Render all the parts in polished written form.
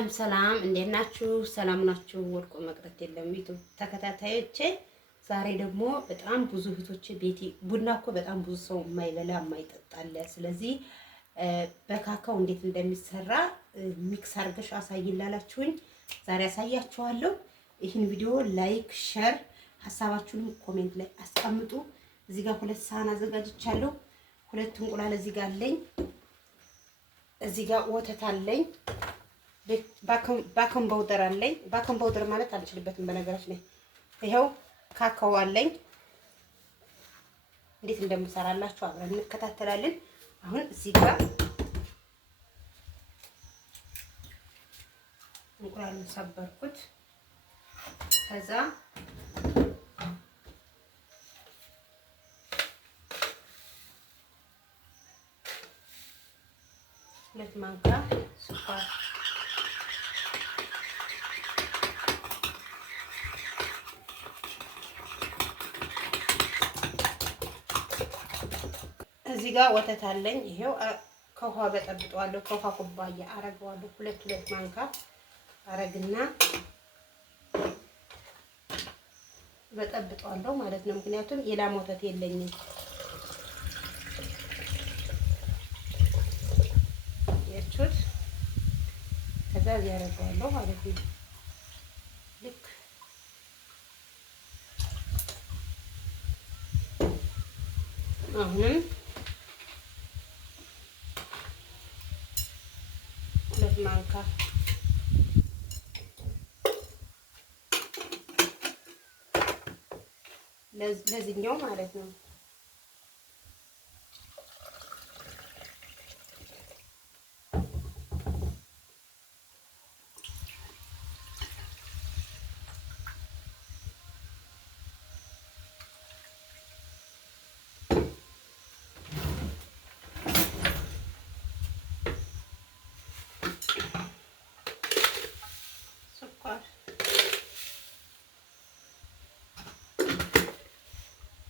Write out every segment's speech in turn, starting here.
ሰላም ሰላም፣ እንዴት ናችሁ? ሰላም ናችሁ? ወድቆ መቅረት የለም ዩቲዩብ ተከታታዮቼ። ዛሬ ደግሞ በጣም ብዙ እህቶቼ ቤቲ ቡና እኮ በጣም ብዙ ሰው የማይበላ የማይጠጣ አለ። ስለዚህ በካካው እንዴት እንደሚሰራ ሚክስ አድርገሽ አሳይላላችሁኝ። ዛሬ አሳያችኋለሁ። ይህን ቪዲዮ ላይክ፣ ሼር፣ ሀሳባችሁን ኮሜንት ላይ አስቀምጡ። እዚህ ጋር 2 ሳህን አዘጋጅቻለሁ። 2 እንቁላል እዚህ ጋር አለኝ። እዚህ ጋር ወተት አለኝ። ባከን ባውደር አለኝ። ባከን ባውደር ማለት አልችልበትም በነገራችን ላይ። ይሄው ካካው አለኝ። እንዴት እንደምሰራላችሁ አብረን እንከታተላለን። አሁን እዚህ ጋር እንቁላሉን ሰበርኩት። ከዛ ሁለት ማንካ ስኳር እዚህ ጋር ወተት አለኝ። ይሄው ከውሃ በጠብጠዋለሁ። ከውሃ ኩባያ አረገዋለሁ። 2 ማንካ አረግና በጠብጠዋለሁ ማለት ነው። ምክንያቱም የላም ወተት የለኝም። ያችሁት ከዛ ያረጋለሁ ማለት ነው። ልክ አሁንም 2 ማንካ ለዚህኛው ማለት ነው።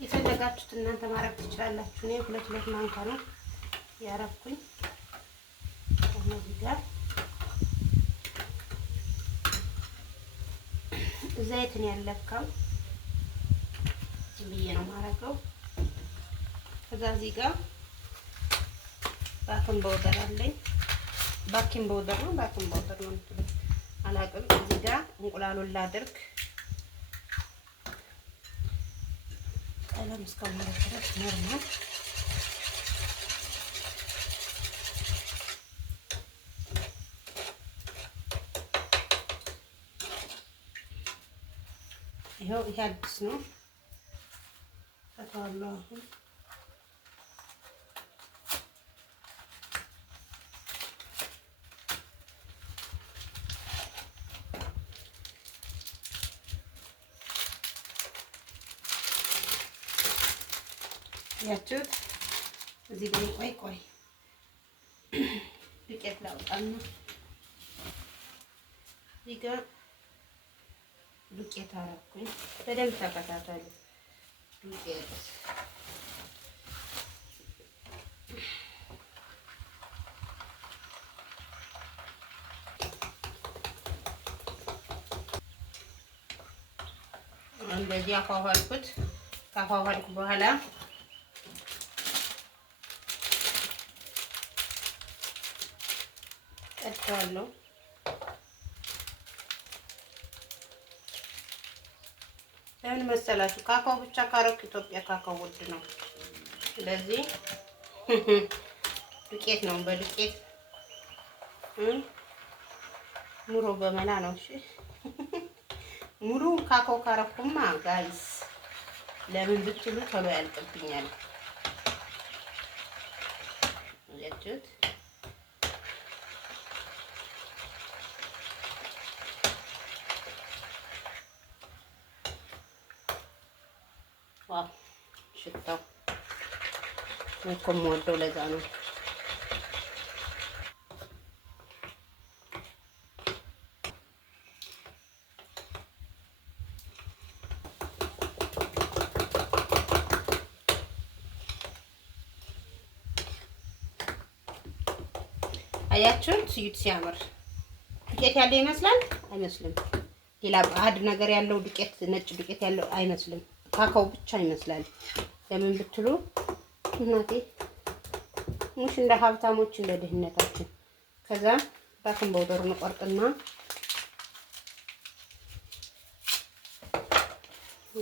የፈለጋችሁት እናንተ ማድረግ ትችላላችሁ። እኔ 2 ማንካ ነው ያረኩኝ። እዚህ ጋር ዘይትን ያለካው ብዬ ነው ማረገው። ከዛ እዚህ ጋር ባኪንግ ፓውደር አለኝ። ባኪንግ ፓውደር ነው አላውቅም። እዚህ ጋር እንቁላሉን ላድርግ ቀለም እስከማለት ድረስ ኖርማል። ይሄው ይሄ አዲስ ነው ተታለው። አሁን ያችሁት እዚህ ጋር ቆይ ዱቄት ላውጣና እዚህ ጋር ዱቄት አደረኩኝ። በደንብ ተከታተሉ። ዱቄት እንደዚህ አፋዋልኩት። ካፋዋልኩ በኋላ ቀጥታለሁ። ለምን መሰላችሁ? ካካው ብቻ ካረኩ ኢትዮጵያ ካካው ውድ ነው። ስለዚህ ዱቄት ነው። በዱቄት ኑሮ በመላ ነው። እሺ ሙሉ ካካው ካረኩማ ጋይስ ለምን ብትሉ ቶሎ ያልቅብኛል። ያችሁት ዋው ሽታው እኮ የምወደው ለዛ ነው። አያችሁት? ሲያምር ዱቄት ያለው ይመስላል አይመስልም? ሌላ ባዕድ ነገር ያለው ዱቄት ነጭ ዱቄት ያለው አይመስልም። ካካው ብቻ ይመስላል። ለምን ብትሉ እናቴ ሙሽ እንደ ሀብታሞች እንደ ድህነታችን። ከዛ ባኪንግ ፓውደሩን ቆርጥና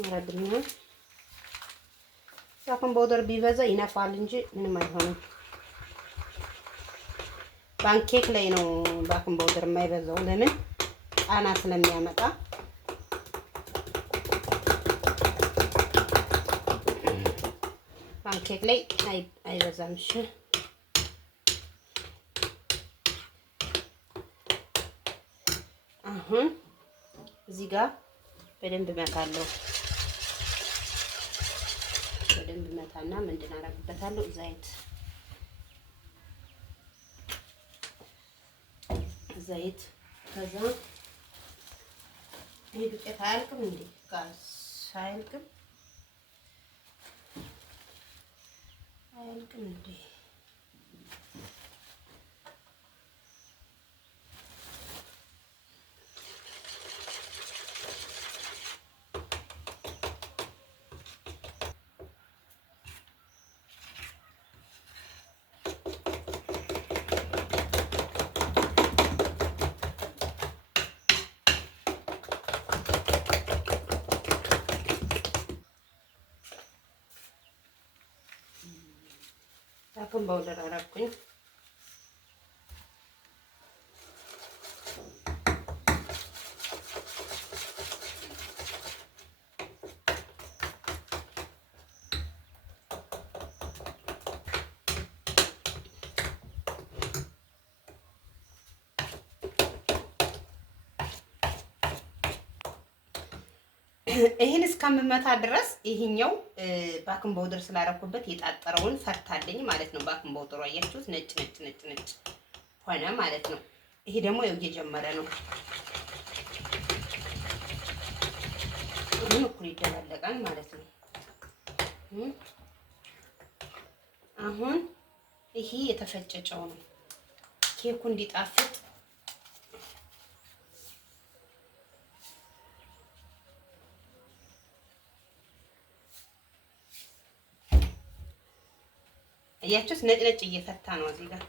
አረግና ባኪንግ ፓውደር ቢበዛ ይነፋል እንጂ ምንም አይሆንም። ፓንኬክ ላይ ነው ባኪንግ ፓውደር የማይበዛው። ለምን? ጣና ስለሚያመጣ። ፓንኬክ ላይ አይበዛም። እሺ አሁን እዚህ ጋር በደንብ መታለሁ። በደንብ መታና ምንድን አደርግበታለሁ? ዘይት። ከዛ ይሄ ዱቄት አያልቅም እንዴ? ጋዝ አያልቅም እንዴ? ባኪንግ ፓውደር አደረኩኝ። ይሄን እስከምመታ ድረስ ይሄኛው ባኪንግ ፓውደር ስላደረኩበት የጣጠረውን ፈርታለኝ ማለት ነው። ባኪንግ ፓውደሩ አያችሁት? ነጭ ሆነ ማለት ነው። ይሄ ደግሞ ያው እየጀመረ ነው። አሁን እኩል ይደባለቃል ማለት ነው። አሁን ይሄ የተፈጨጨው ነው ኬኩ እንዲጣፍጥ እያችሁት ነጭ እየፈታ ነው እዚህ ጋር።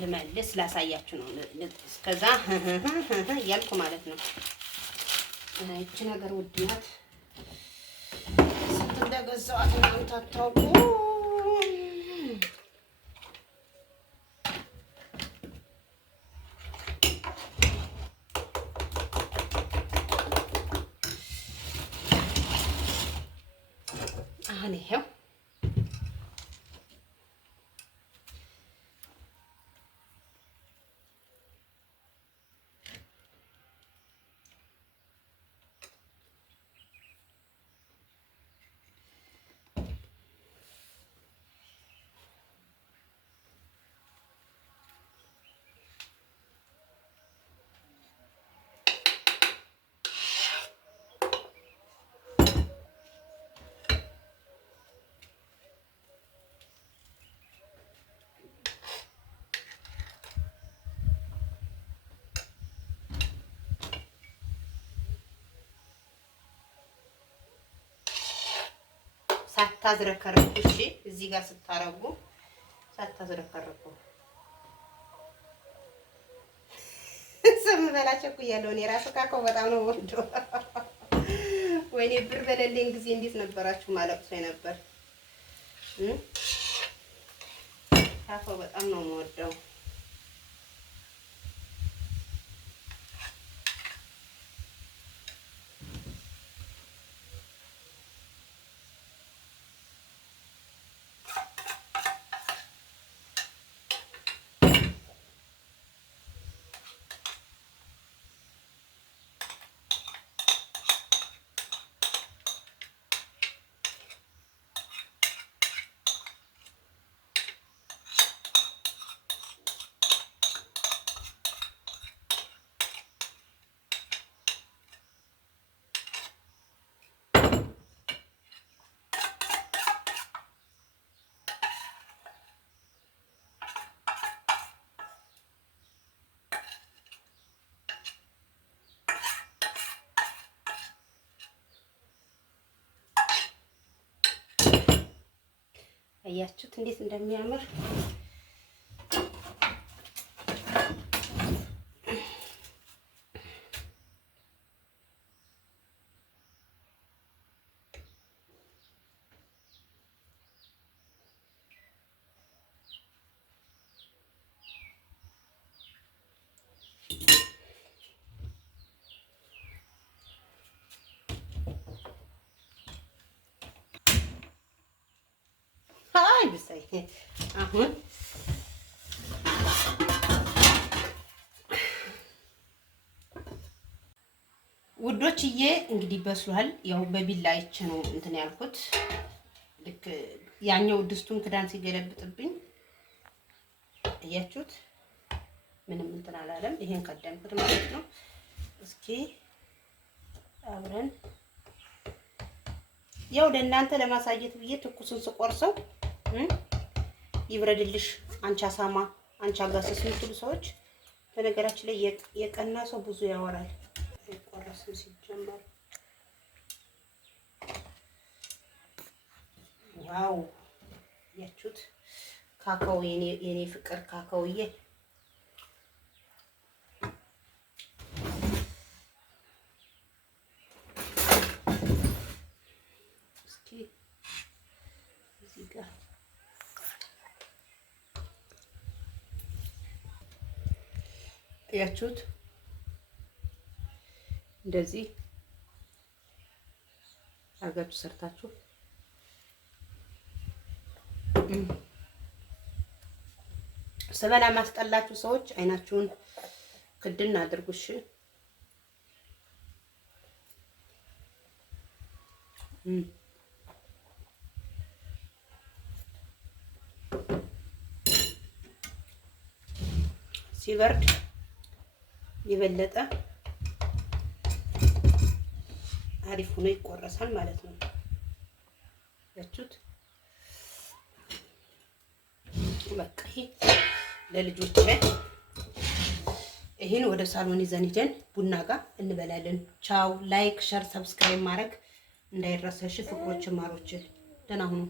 ልመልስ ላሳያችሁ ነው። እስከዛ እያልኩ ማለት ነው። እቺ ነገር ውድ ናት። ስንት እንደገዛኋት እናንተ አታውቁ። አሁን ይሄው ሳታዝረከርኩ። እሺ እዚህ ጋር ስታረጉ ሳታዝረከርኩ ስምበላ ቸኩያለሁ። እኔ ራሱ ካካው በጣም ነው ወንዶ። ወይኔ ብር በሌለኝ ጊዜ እንዴት ነበራችሁ ማለቅሶ ነበር። ካካው በጣም ነው የምወደው። አያችሁት እንዴት እንደሚያምር። አይ ብሳይ አሁን ውዶችዬ እንግዲህ በስሏል። ያው በቢላ አይቼ ነው እንትን ያልኩት። ልክ ያኛው ድስቱን ክዳን ሲገለብጥብኝ እያችሁት ምንም እንትን አላለም። ይሄን ቀደምኩት ማለት ነው። እስኪ አብረን ያው ለእናንተ ለማሳየት ብዬ ትኩሱን ስቆርሰው ይብረድልሽ አንቺ አሳማ አንቺ አጋሰስ የምትሉ ሰዎች፣ በነገራችን ላይ የቀና ሰው ብዙ ያወራል። አይቆረስም ሲጀመር። ዋው ያችሁት ካካው የኔ ፍቅር ካካውዬ እስኪ እዚህ ጋር ያችሁት እንደዚህ አርጋችሁ ሰርታችሁ ስበላ ማስጠላችሁ ሰዎች አይናችሁን ክድን አድርጉሽ። ሲበርድ የበለጠ አሪፍ ሆኖ ይቆረሳል ማለት ነው። ያችሁት በቃ ይሄ ለልጆች ይሄን ወደ ሳሎን ይዘን ሄደን ቡና ጋር እንበላለን። ቻው። ላይክ፣ ሸር፣ ሰብስክራይብ ማድረግ እንዳይረሳሽ ፍቅሮች ማሮች። ደህና ሁኑ።